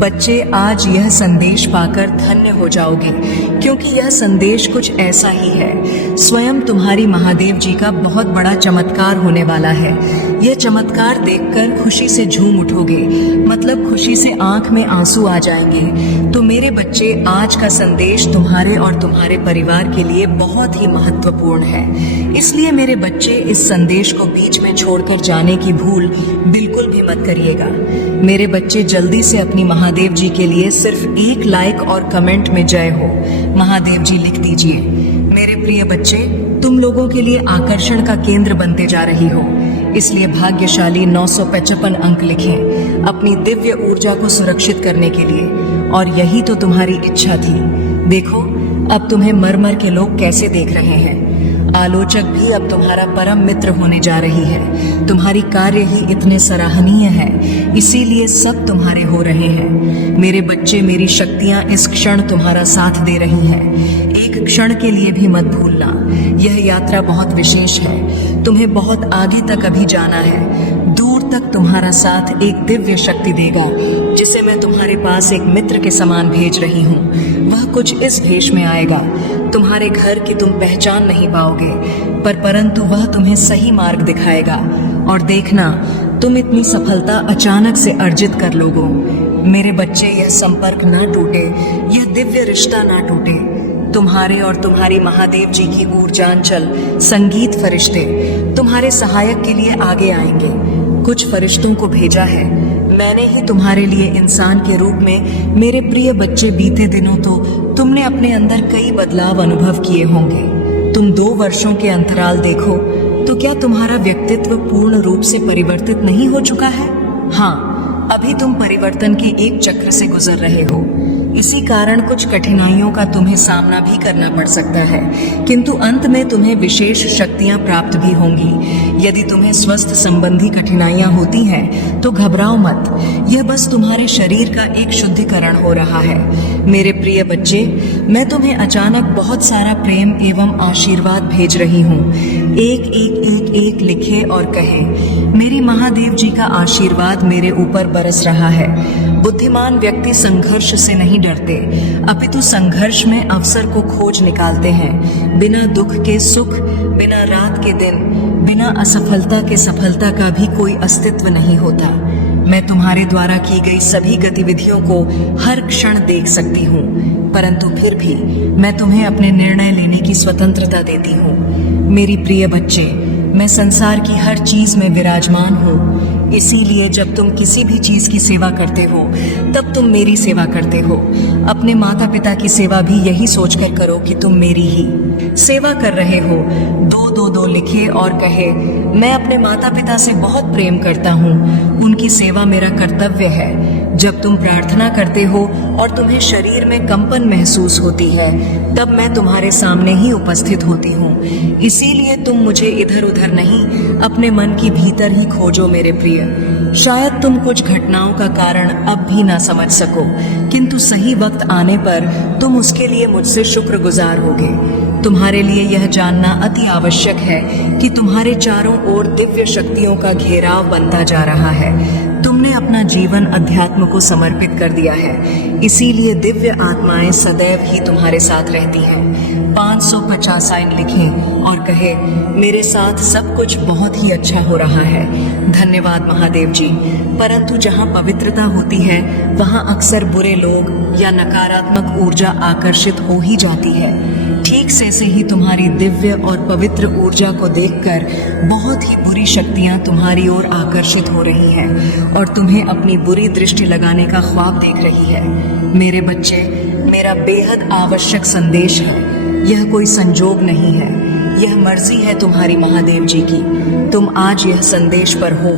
बच्चे, आज यह संदेश पाकर धन्य हो जाओगे, क्योंकि यह संदेश कुछ ऐसा ही है। स्वयं तुम्हारी महादेव जी का बहुत बड़ा चमत्कार होने वाला है। यह चमत्कार देखकर खुशी से झूम उठोगे, मतलब खुशी से आंख में आंसू आ जाएंगे। तो मेरे बच्चे, आज का संदेश तुम्हारे और तुम्हारे परिवार के लिए बहुत ही महत्वपूर्ण है। इसलिए मेरे बच्चे, इस संदेश को बीच में छोड़कर जाने की भूल बिल्कुल भी मत करिएगा। मेरे बच्चे, जल्दी से अपनी महादेव जी के लिए सिर्फ एक लाइक और कमेंट में जय हो महादेव जी लिख दीजिए। मेरे प्रिय बच्चे, तुम लोगों के लिए आकर्षण का केंद्र बनते जा रही हो, इसलिए भाग्यशाली 955 अंक लिखें अपनी दिव्य ऊर्जा को सुरक्षित करने के लिए। और यही तो तुम्हारी इच्छा थी। देखो, अब तुम्हें मर मर के लोग कैसे देख रहे हैं। आलोचक भी अब तुम्हारा परम मित्र होने जा रही है। तुम्हारी कार्य ही इतने सराहनीय है, इसीलिए सब तुम्हारे हो रहे हैं। मेरे बच्चे, मेरी शक्तियां इस क्षण तुम्हारा साथ दे रही हैं। एक क्षण के लिए भी मत भूलना, यह यात्रा बहुत विशेष है। तुम्हें बहुत आगे तक अभी जाना है। दूर तक तुम्हारा साथ एक दिव्य शक्ति देगा, जिसे मैं तुम्हारे पास एक मित्र के समान भेज रही हूँ। वह कुछ इस भेष में आएगा। तुम्हारे घर की तुम पहचान नहीं पाओगे, परंतु वह तुम्हें सही मार्ग दिखाएगा। और देखना, तुम इतनी सफलता अचानक से अर्जित कर लोगे। मेरे बच्चे, यह संपर्क ना टूटे, यह दिव्य रिश्ता ना टूटे। तुम्हारे और तुम्हारी महादेव जी की ऊर्जांचल संगीत फरिश्ते तुम्हारे सहायक के लिए आगे आएंगे। कुछ फरिश्तों को भेजा है मैंने ही तुम्हारे लिए इंसान के रूप में। मेरे प्रिय बच्चे, बीते दिनों तो तुमने अपने अंदर कई बदलाव अनुभव किए होंगे। तुम 2 वर्षों के अंतराल देखो तो क्या तुम्हारा व्यक्तित्व पूर्ण रूप से परिवर्तित नहीं हो चुका है? हाँ, अभी तुम परिवर्तन के एक चक्र से गुजर रहे हो। इसी कारण कुछ कठिनाइयों का तुम्हें सामना भी करना पड़ सकता है, किंतु अंत में तुम्हें विशेष शक्तियां प्राप्त भी होंगी। यदि तुम्हें स्वास्थ्य संबंधी कठिनाइयां होती हैं तो घबराओ मत, यह बस तुम्हारे शरीर का एक शुद्धिकरण हो रहा है। मेरे प्रिय बच्चे, मैं तुम्हें अचानक बहुत सारा प्रेम एवं आशीर्वाद भेज रही हूँ। एक एक एक एक लिखे और कहे, मेरी महादेव जी का आशीर्वाद मेरे ऊपर बरस रहा है। बुद्धिमान व्यक्ति संघर्ष से नहीं डरते, अपितु संघर्ष में अवसर को खोज निकालते हैं। बिना दुख के सुख, बिना रात के दिन, बिना असफलता के सफलता का भी कोई अस्तित्व नहीं होता। मैं तुम्हारे द्वारा की गई सभी गतिविधियों को हर क्षण देख सकती हूँ, परंतु फिर भी मैं तुम्हें अपने निर्णय लेने की स्वतंत्रता देती हूँ। मेरी प्रिय बच्चे, मैं संसार की हर चीज में विराजमान हूँ, इसीलिए जब तुम किसी भी चीज की सेवा करते हो तब तुम मेरी सेवा करते हो। अपने माता पिता की सेवा भी यही सोचकर करो कि तुम मेरी ही सेवा कर रहे हो। 222 लिखे और कहे, मैं अपने माता पिता से बहुत प्रेम करता हूँ, उनकी सेवा मेरा कर्तव्य है। जब तुम प्रार्थना करते हो और तुम्हें शरीर में कंपन महसूस होती है, तब मैं तुम्हारे सामने ही उपस्थित होती हूँ। इसीलिए तुम मुझे इधर उधर नहीं, अपने मन की भीतर ही खोजो मेरे प्रिय। शायद तुम कुछ घटनाओं का कारण अब भी ना समझ सको, किंतु सही वक्त आने पर तुम उसके लिए मुझसे शुक्रगुजार होगे। तुम्हारे लिए यह जानना अति आवश्यक है कि तुम्हारे चारों ओर दिव्य शक्तियों का घेराव बनता जा रहा है। तुमने अपना जीवन अध्यात्म को समर्पित कर दिया है, इसीलिए दिव्य आत्माएं सदैव ही तुम्हारे साथ रहती हैं। 550 साइन लिखें और कहे, मेरे साथ सब कुछ बहुत ही अच्छा हो रहा है। धन्यवाद महादेव जी। परंतु जहाँ पवित्रता होती है वहाँ अक्सर बुरे लोग या नकारात्मक ऊर्जा आकर्षित हो ही जाती है। ठीक से ही तुम्हारी दिव्य और पवित्र ऊर्जा को देखकर बहुत ही बुरी शक्तियां तुम्हारी ओर आकर्षित हो रही हैं और तुम्हें अपनी बुरी दृष्टि लगाने का ख्वाब देख रही है। मेरे बच्चे, मेरा बेहद आवश्यक संदेश है, यह कोई संजोग नहीं है, यह मर्जी है तुम्हारी महादेव जी की। तुम आज यह संदेश पर हो,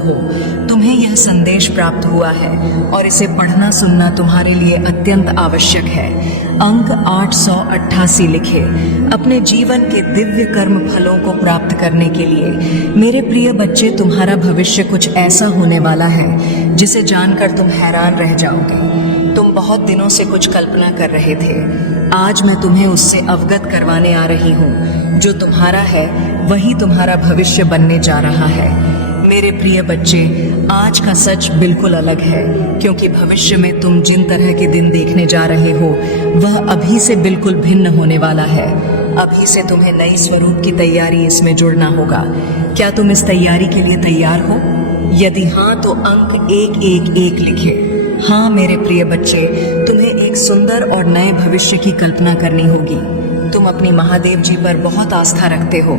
तुम्हें यह संदेश प्राप्त हुआ है और इसे पढ़ना सुनना तुम्हारे लिए अत्यंत आवश्यक है। अंक 888 लिखे अपने जीवन के दिव्य कर्म फलों को प्राप्त करने के लिए। मेरे प्रिय बच्चे, तुम्हारा भविष्य कुछ ऐसा होने वाला है जिसे जानकर तुम हैरान रह जाओगे। तुम बहुत दिनों से कुछ कल्पना कर रहे थे, आज मैं तुम्हें उससे अवगत करवाने आ रही हूँ। जो तुम्हारा है वही तुम्हारा भविष्य बनने जा रहा है। मेरे प्रिय बच्चे, आज का सच बिल्कुल अलग है, क्योंकि भविष्य में तुम जिन तरह के दिन देखने जा रहे हो वह अभी से बिल्कुल भिन्न होने वाला है। अभी से तुम्हें नई स्वरूप की तैयारी इसमें जुड़ना होगा। क्या तुम इस तैयारी के लिए तैयार हो? यदि हाँ, तो अंक 111 लिखे। हाँ मेरे प्रिय बच्चे, तुम्हें एक सुंदर और नए भविष्य की कल्पना करनी होगी। तुम अपनी महादेव जी पर बहुत आस्था रखते हो,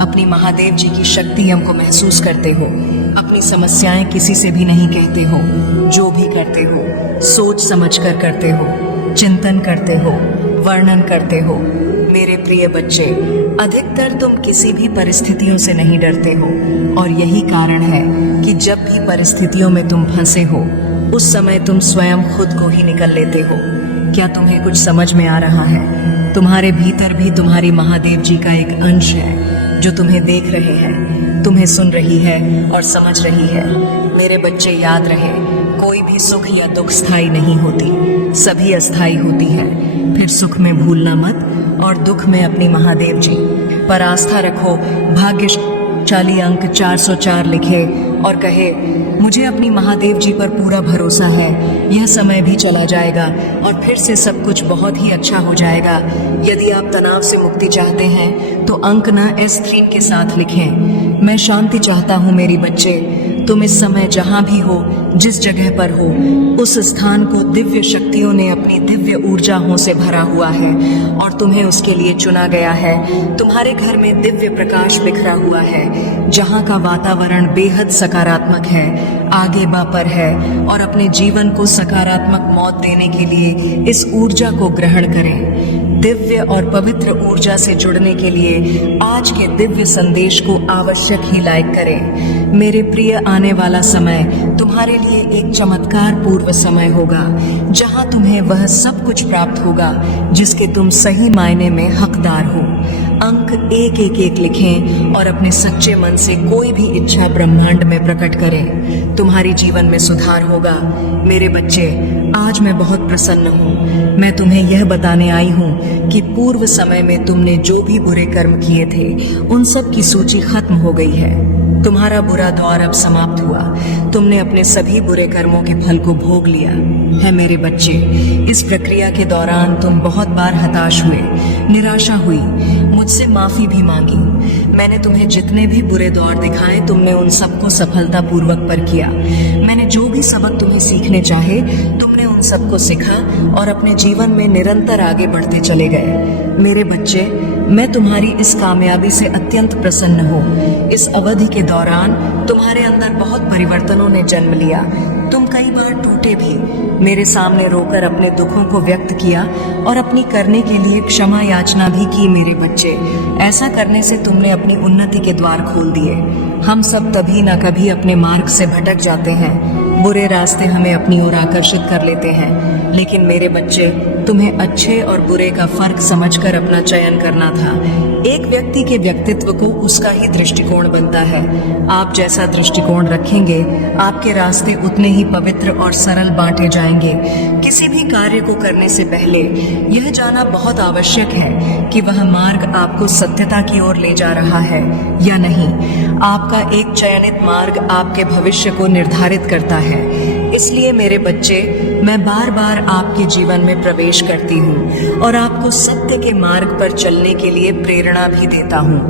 अपनी महादेव जी की शक्ति हमको महसूस करते हो, अपनी समस्याएं किसी से भी नहीं कहते हो, जो भी करते हो सोच समझ कर करते हो, चिंतन करते हो, वर्णन करते हो। मेरे प्रिय बच्चे, अधिकतर तुम किसी भी परिस्थितियों से नहीं डरते हो, और यही कारण है कि जब भी परिस्थितियों में तुम फंसे हो उस समय तुम स्वयं खुद को ही निकल लेते हो। क्या तुम्हें कुछ समझ में आ रहा है? तुम्हारे भीतर भी तुम्हारी महादेव जी का एक अंश है जो तुम्हें देख रहे हैं, तुम्हें सुन रही है और समझ रही है। मेरे बच्चे, याद रहे, कोई भी सुख या दुख स्थायी नहीं होती, सभी अस्थायी होती है। फिर सुख में भूलना मत और दुख में अपनी महादेव जी पर आस्था रखो। भाग्यशाली अंक 404 लिखे और कहे, मुझे अपनी महादेव जी पर पूरा भरोसा है, यह समय भी चला जाएगा और फिर से सब कुछ बहुत ही अच्छा हो जाएगा। यदि आप तनाव से मुक्ति चाहते हैं तो अंक ना S3 के साथ लिखें। मैं शांति चाहता हूँ मेरी बच्चे। तुम इस समय जहाँ भी हो, जिस जगह पर हो, उस स्थान को दिव्य शक्तियों ने अपनी दिव्य ऊर्जाओं से भरा हुआ है और तुम्हें उसके लिए चुना गया है। तुम्हारे घर में दिव्य प्रकाश बिखरा हुआ है, जहाँ का वातावरण बेहद सकारात्मक है, आगे पर है, और अपने जीवन को सकारात्मक मौत देने के लिए इस ऊर्जा को ग्रहण करें। दिव्य और पवित्र ऊर्जा से जुड़ने के लिए आज के दिव्य संदेश को आवश्यक ही लाइक करें। मेरे प्रिय, आने वाला समय तुम्हारे लिए एक चमत्कार पूर्व समय होगा, जहां तुम्हें वह सब कुछ प्राप्त होगा जिसके तुम सही मायने में हकदार हो। अंक 111 लिखें और अपने सच्चे मन से कोई भी इच्छा ब्रह्मांड में प्रकट करें। तुम्हारी जीवन में सुधार होगा। मेरे बच्चे, आज मैं बहुत प्रसन्न हूँ। मैं तुम्हें यह बताने आई हूँ कि पूर्व समय में तुमने जो भी बुरे कर्म किए थे उन सब की सूची खत्म हो गई है। तुम्हारा बुरा दौर अब समाप्त हुआ। तुमने अपने सभी बुरे कर्मों के फल को भोग लिया है। मेरे बच्चे, इस प्रक्रिया के दौरान तुम बहुत बार हताश हुए, निराशा हुई, मुझसे माफी भी मांगी। मैंने तुम्हें जितने भी बुरे दौर दिखाए, तुमने उन सबको सफलतापूर्वक पर किया। मैंने जो भी सबक तुम्हें सीखने चाहे, तुमने उन सबको सीखा और अपने जीवन में निरंतर आगे बढ़ते चले गए। मेरे बच्चे, मैं तुम्हारी इस कामयाबी से अत्यंत प्रसन्न हूँ। इस अवधि के दौरान तुम्हारे अंदर बहुत परिवर्तनों ने जन्म लिया। तुम कई बार टूटे भी, मेरे सामने रोकर अपने दुखों को व्यक्त किया और अपनी करने के लिए क्षमा याचना भी की। मेरे बच्चे, ऐसा करने से तुमने अपनी उन्नति के द्वार खोल दिए। हम सब कभी ना कभी अपने मार्ग से भटक जाते हैं। बुरे रास्ते हमें अपनी ओर आकर्षित कर लेते हैं, लेकिन मेरे बच्चे, तुम्हें अच्छे और बुरे का फर्क समझकर अपना चयन करना था। एक व्यक्ति के व्यक्तित्व को उसका ही दृष्टिकोण बनता है। आप जैसा दृष्टिकोण रखेंगे, आपके रास्ते उतने ही पवित्र और सरल बांटे जाएंगे। किसी भी कार्य को करने से पहले यह जानना बहुत आवश्यक है कि वह मार्ग आपको सत्यता की ओर ले जा रहा है या नहीं। आपका एक चयनित मार्ग आपके भविष्य को निर्धारित करता है। इसलिए मेरे बच्चे, मैं बार बार आपके जीवन में प्रवेश करती हूँ और आपको सत्य के मार्ग पर चलने के लिए प्रेरणा भी देता हूँ।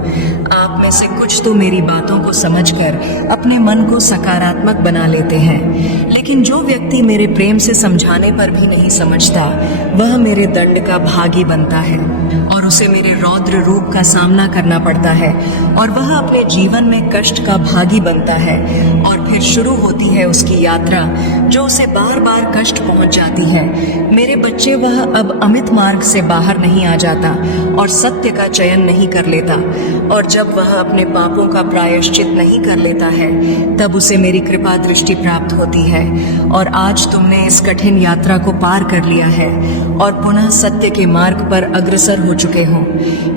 आप में से कुछ तो मेरी बातों को समझकर अपने मन को सकारात्मक बना लेते हैं, लेकिन जो व्यक्ति मेरे प्रेम से समझाने पर भी नहीं समझता, वह मेरे दंड का भागी बनता है और उसे मेरे रौद्र रूप का सामना करना पड़ता है और वह अपने जीवन में कष्ट का भागी बनता है। और फिर शुरू होती है उसकी यात्रा, जो उसे बार बार कष्ट पहुंच जाती है। मेरे बच्चे, वह अब अमित मार्ग से बाहर नहीं आ जाता और सत्य का चयन नहीं कर लेता। और जब वह अपने पापों का प्रायश्चित नहीं कर लेता है, तब उसे मेरी कृपा दृष्टि प्राप्त होती है। और आज तुमने इस कठिन यात्रा को पार कर लिया है और पुनः सत्य के मार्ग पर अग्रसर हो चुके हो।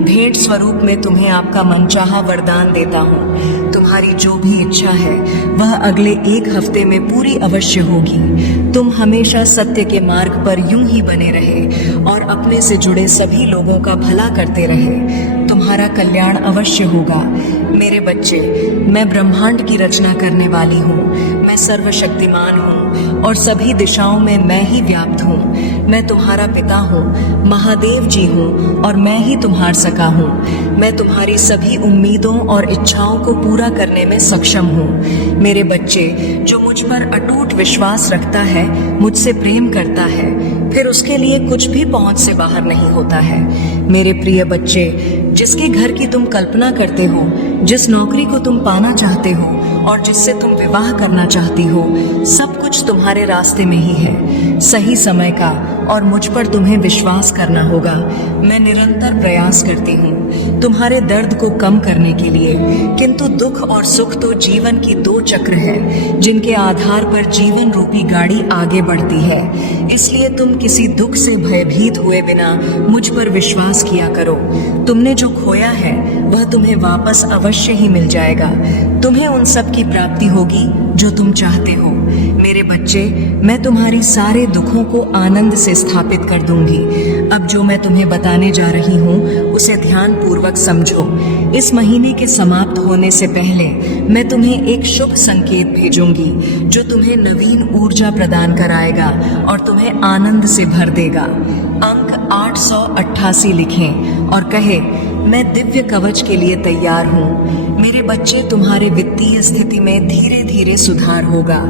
भेंट स्वरूप में तुम्हें आपका मनचाहा वरदान देता हूँ। तुम्हारी जो भी इच्छा है वह अगले 1 हफ्ते में पूरी अवश्य होगी। तुम हमेशा सत्य के मार्ग पर यूं ही बने रहे और अपने से जुड़े सभी लोगों का भला करते रहे। तुम्हारा कल्याण अवश्य होगा। मेरे बच्चे, मैं ब्रह्मांड की रचना करने वाली हूँ। मैं सर्वशक्तिमान हूँ और सभी दिशाओं में मैं ही व्याप्त हूँ। मैं तुम्हारा पिता हूँ, महादेव जी हूँ और मैं ही तुम्हार सखा हूँ। मैं तुम्हारी सभी उम्मीदों और इच्छाओं को पूरा करने में सक्षम हूँ। मेरे बच्चे, जो मुझ पर अटूट विश्वास रखता है, मुझसे प्रेम करता है, फिर उसके लिए कुछ भी पहुंच से बाहर नहीं होता है। मेरे प्रिय बच्चे, जिसके घर की तुम कल्पना करते हो, जिस नौकरी को तुम पाना चाहते हो और जिससे तुम विवाह करना चाहती हो, सब कुछ तुम्हारे रास्ते में ही है। सही समय का और मुझ पर तुम्हें विश्वास करना होगा। मैं निरंतर प्रयास करती हूँ तुम्हारे दर्द को कम करने के लिए, किंतु दुख और सुख तो जीवन की दो चक्र है जिनके आधार पर जीवन रूपी गाड़ी आगे बढ़ती है। इसलिए तुम किसी दुख से भयभीत हुए बिना मुझ पर विश्वास किया करो। तुमने जो खोया है वह तुम्हें वापस अवश्य ही मिल जाएगा। तुम्हें उन सब की प्राप्ति होगी जो तुम चाहते हो। मेरे बच्चे, मैं तुम्हारी सारे दुखों को आनंद से स्थापित कर दूंगी। अब जो मैं तुम्हें बताने जा रही हूँ उसे ध्यान पूर्वक समझो। इस महीने के समाप्त होने से पहले मैं तुम्हें एक शुभ संकेत भेजूंगी जो तुम्हें नवीन ऊर्जा प्रदान कराएगा और तुम्हें आनंद से भर देगा। अंक 888 लिखें और कहे, मैं दिव्य कवच के लिए तैयार हूँ। मेरे बच्चे, तुम्हारे वित्तीय स्थिति में धीरे धीरे सुधार होगा।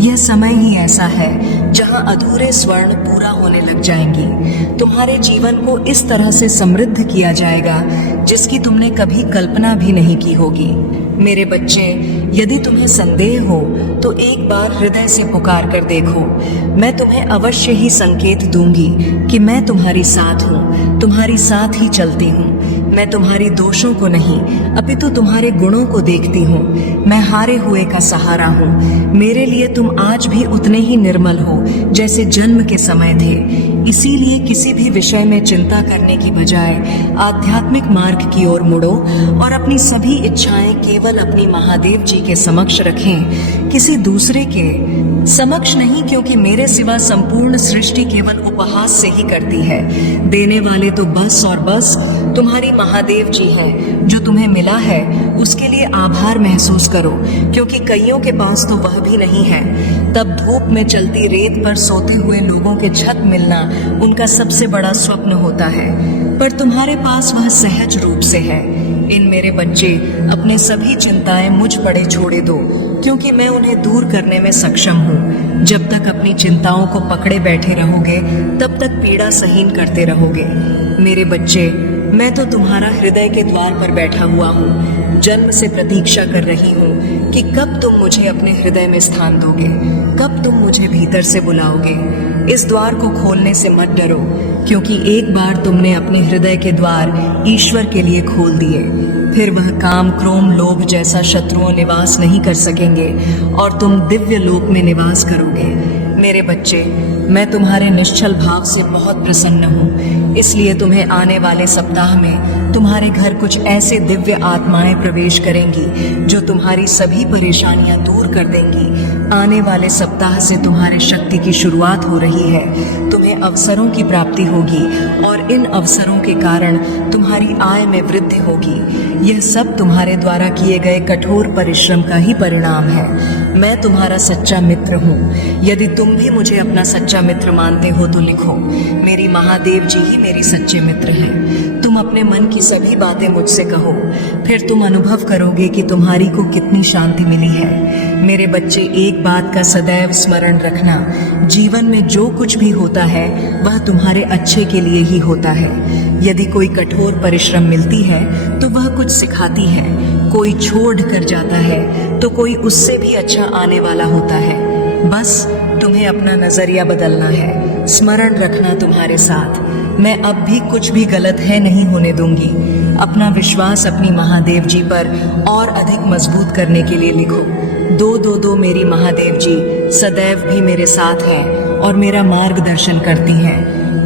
यह समय ही ऐसा है जहां अधूरे स्वर्ण पूरा होने लग जाएंगी। तुम्हारे जीवन को इस तरह से समृद्ध किया जाएगा जिसकी तुमने कभी कल्पना भी नहीं की होगी। मेरे बच्चे, यदि तुम्हें संदेह हो तो एक बार हृदय से पुकार कर देखो। मैं तुम्हें अवश्य ही संकेत दूंगी कि मैं तुम्हारी साथ हूँ, तुम्हारी साथ ही चलती हूँ। मैं तुम्हारी दोषों को नहीं अपितु तुम्हारे गुणों को देखती हूँ। मैं हारे हुए का सहारा हूँ। मेरे लिए तुम आज भी उतने ही निर्मल हो जैसे जन्म के समय थे। इसीलिए किसी भी विषय में चिंता करने की बजाय आध्यात्मिक मार्ग की ओर मुड़ो और अपनी सभी इच्छाएं केवल अपनी महादेव जी के समक्ष रखें, किसी दूसरे के समक्ष नहीं, क्योंकि मेरे सिवा संपूर्ण सृष्टि केवल उपहास से ही करती है। देने वाले तो बस और बस तुम्हारी महादेव जी हैं। जो तुम्हें मिला है उसके लिए आभार महसूस करो, क्योंकि कईयों के पास तो वह भी नहीं है। तब धूप में चलती रेत पर सोते हुए लोगों के छत मिलना उनका सबसे बड़ा स्वप्न होता है, पर तुम्हारे पास वह सहज रूप से है। इन मेरे बच्चे, अपने सभी चिंताएं मुझ पड़े छोड़े दो, क्योंकि मैं उन्हें दूर करने में सक्षम हूँ। जब तक अपनी चिंताओं को पकड़े बैठे रहोगे तब तक पीड़ा सहन करते रहोगे। मेरे बच्चे, मैं तो तुम्हारा हृदय के द्वार पर बैठा हुआ हूँ। जन्म से प्रतीक्षा कर रही हूँ कि कब तुम मुझे अपने हृदय में स्थान दोगे, कब तुम मुझे भीतर से बुलाओगे। इस द्वार को खोलने से मत डरो, क्योंकि एक बार तुमने अपने हृदय के द्वार ईश्वर के लिए खोल दिए, फिर वह काम, क्रोध, लोभ जैसा शत्रुओं निवास नहीं कर सकेंगे और तुम दिव्य लोक में निवास करोगे। मेरे बच्चे, मैं तुम्हारे निश्चल भाव से बहुत प्रसन्न हूँ। इसलिए तुम्हें आने वाले सप्ताह में तुम्हारे घर कुछ ऐसे दिव्य आत्माएं प्रवेश करेंगी जो तुम्हारी सभी परेशानियां दूर कर देंगी। आने वाले सप्ताह से तुम्हारे शक्ति की शुरुआत हो रही है। तुम्हें अवसरों की प्राप्ति होगी और इन अवसरों के कारण तुम्हारी आय में वृद्धि होगी। यह सब तुम्हारे द्वारा किए गए कठोर परिश्रम का ही परिणाम है। मैं तुम्हारा सच्चा मित्र हूँ। यदि तुम भी मुझे अपना सच्चा मित्र मानते हो तो लिखो। मेरी महादेव जी ही मेरी सच्चे मित्र हैं। तुम अपने मन की सभी बातें मुझसे कहो, फिर तुम अनुभव करोगे कि तुम्हारी को कितनी शांति मिली है। मेरे बच्चे, एक बात का सदैव स्मरण रखना, जीवन में जो कुछ भी होता है वह तुम्हारे अच्छे के लिए ही होता है। यदि कोई कठोर परिश्रम मिलती है तो वह कुछ सिखाती है। कोई छोड़ कर जाता है तो कोई उससे भी अच्छा आने वाला होता है। बस तुम्हें अपना नजरिया बदलना है। स्मरण रखना तुम्हारे साथ, मैं अब भी कुछ भी गलत है नहीं होने दूंगी। अपना विश्वास अपनी महादेव जी पर और अधिक मजबूत करने के लिए लिखो। 222 मेरी महादेव जी सदैव भी मेरे साथ हैं और मेरा मार्गदर्शन करती हैं।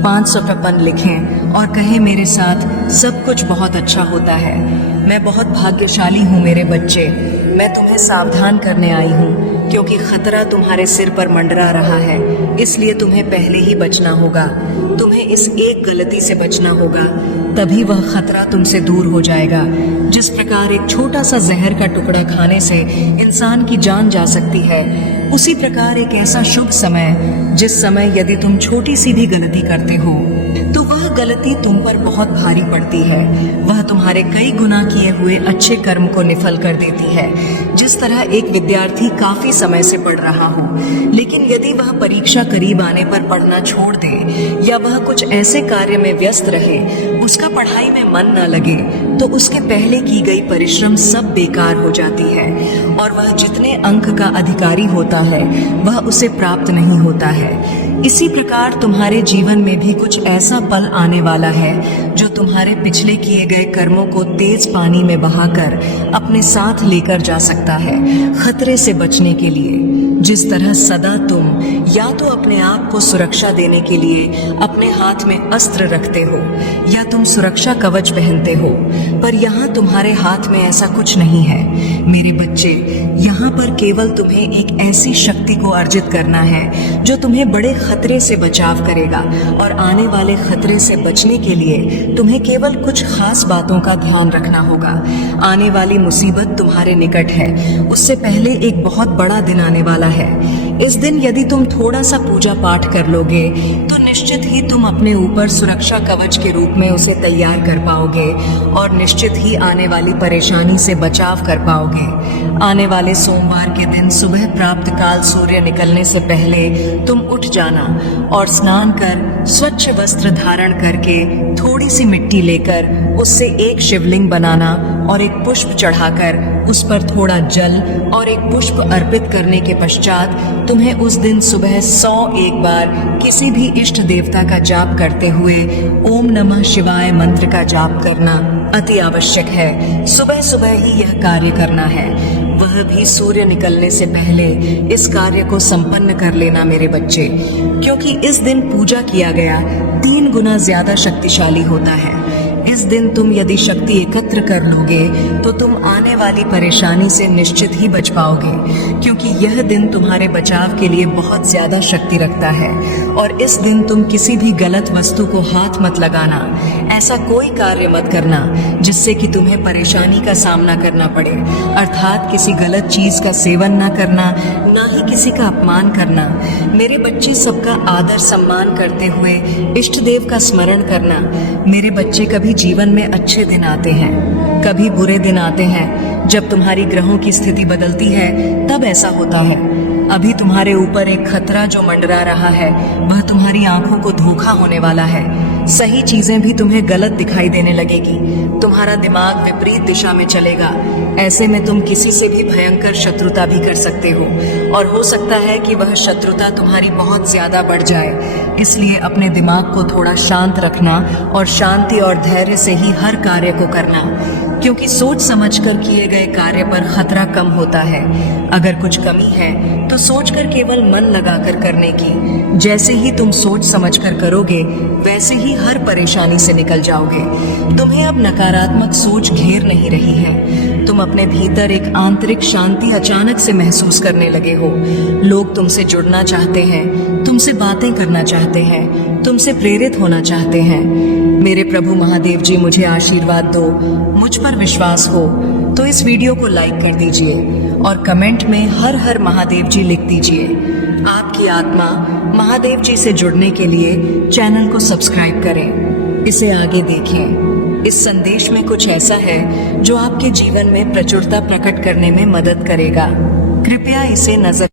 555 लिखें और कहें, मेरे साथ सब कुछ बहुत अच्छा होता है। मैं बहुत भाग्यशाली हूँ मेरे बच्चे। मैं तुम्हें सावधान करने आई हूँ, क्योंकि खतरा तुम्हारे सिर पर मंडरा रहा है। इसलिए तुम्हें पहले ही बचना होगा। तुम्हें इस एक गलती से बचना होगा तभी वह खतरा तुमसे दूर हो जाएगा। जिस प्रकार एक छोटा सा जहर का टुकड़ा खाने से इंसान की जान जा सकती है, उसी प्रकार एक ऐसा शुभ समय जिस समय यदि तुम छोटी सी भी गलती करते हो तो वह गलती तुम पर बहुत भारी पड़ती है। वह तुम्हारे कई गुना किए हुए अच्छे कर्म को निफल कर देती है। जिस तरह एक विद्यार्थी काफी समय से पढ़ रहा हो, लेकिन यदि वह परीक्षा करीब आने पर पढ़ना छोड़ दे या वह कुछ ऐसे कार्य में व्यस्त रहे, उसका पढ़ाई में मन न लगे, तो उसके पहले की गई परिश्रम सब बेकार हो जाती है और वह जितने अंक का अधिकारी होता है वह उसे प्राप्त नहीं होता है। इसी प्रकार तुम्हारे जीवन में भी कुछ ऐसा पल आने वाला है जो तुम्हारे पिछले किए गए कर्मों को तेज पानी में बहाकर अपने साथ लेकर जा सकता है। खतरे से बचने के लिए जिस तरह सदा तुम या तो अपने आप को सुरक्षा देने के लिए अपने हाथ में अस्त्र रखते हो या तुम सुरक्षा कवच पहनते हो, पर यहाँ तुम्हारे हाथ में ऐसा कुछ नहीं है। मेरे बच्चे, यहाँ पर केवल तुम्हें एक ऐसी शक्ति को अर्जित करना है जो तुम्हें बड़े खतरे से बचाव करेगा, और आने वाले खतरे से बचने के लिए तुम्हें केवल कुछ खास बातों का ध्यान रखना होगा। आने वाली मुसीबत तुम्हारे निकट है, उससे पहले एक बहुत बड़ा दिन आने वाला है। इस दिन यदि तुम थोड़ा सा पूजा पाठ कर लोगे तो निश्चित ही तुम अपने ऊपर सुरक्षा कवच के रूप में उसे तैयार कर पाओगे और निश्चित ही आने वाली परेशानी से बचाव कर पाओगे। आने वाले सोमवार के दिन सुबह प्राप्त काल सूर्य निकलने से पहले तुम उठ जाना और स्नान कर स्वच्छ वस्त्र धारण करके थोड़ी सी मिट्टी लेकर उससे एक शिवलिंग बनाना और एक पुष्प चढ़ाकर उस पर थोड़ा जल और एक पुष्प अर्पित करने के पश्चात तुम्हें उस दिन सुबह 101 बार किसी भी इष्ट देवता का जाप करते हुए ओम नमः शिवाय मंत्र का जाप करना अति आवश्यक है। सुबह सुबह ही यह कार्य करना है, वह भी सूर्य निकलने से पहले इस कार्य को संपन्न कर लेना मेरे बच्चे, क्योंकि इस दिन पूजा किया गया 3 गुना ज्यादा शक्तिशाली होता है। इस दिन तुम यदि शक्ति एकत्र कर लोगे तो तुम आने वाली परेशानी से निश्चित ही बच पाओगे, क्योंकि यह दिन तुम्हारे बचाव के लिए बहुत ज्यादा शक्ति रखता है। और इस दिन तुम किसी भी गलत वस्तु को हाथ मत लगाना, ऐसा कोई कार्य मत करना जिससे कि तुम्हें परेशानी का सामना करना पड़े, अर्थात किसी गलत चीज का सेवन न करना, ना ही किसी का अपमान करना। मेरे बच्चे, सबका आदर सम्मान करते हुए इष्ट देव का स्मरण करना। मेरे बच्चे, कभी जीवन में अच्छे दिन आते हैं, कभी बुरे दिन आते हैं। जब तुम्हारी ग्रहों की स्थिति बदलती है तब ऐसा होता है। अभी तुम्हारे ऊपर एक खतरा जो मंडरा रहा है वह तुम्हारी आंखों को धोखा होने वाला है। सही चीजें भी तुम्हें गलत दिखाई देने लगेगी, तुम्हारा दिमाग विपरीत दिशा में चलेगा। ऐसे में तुम किसी से भी भयंकर शत्रुता भी कर सकते हो और हो सकता है कि वह शत्रुता तुम्हारी बहुत ज्यादा बढ़ जाए। इसलिए अपने दिमाग को थोड़ा शांत रखना और शांति और धैर्य से ही हर कार्य को करना, क्योंकि सोच समझकर किए गए कार्य पर खतरा कम होता है। अगर कुछ कमी है तो सोचकर केवल मन लगाकर करने की। जैसे ही तुम सोच समझकर करोगे वैसे ही हर परेशानी से निकल जाओगे। तुम्हें अब नकारात्मक सोच घेर नहीं रही है। तुम अपने भीतर एक आंतरिक शांति अचानक से महसूस करने लगे हो। लोग तुमसे जुड़ना चाहते हैं, तुमसे बातें करना चाहते हैं, तुमसे प्रेरित होना चाहते हैं। मेरे प्रभु महादेव जी, मुझे आशीर्वाद दो। मुझ पर विश्वास हो तो इस वीडियो को लाइक कर दीजिए और कमेंट में हर हर महादेव जी लिख दीजिए। आपकी आत्मा महादेव जी से जुड़ने के लिए चैनल को सब्सक्राइब करें, इसे आगे देखें। इस संदेश में कुछ ऐसा है जो आपके जीवन में प्रचुरता प्रकट करने में मदद करेगा। कृपया इसे नजर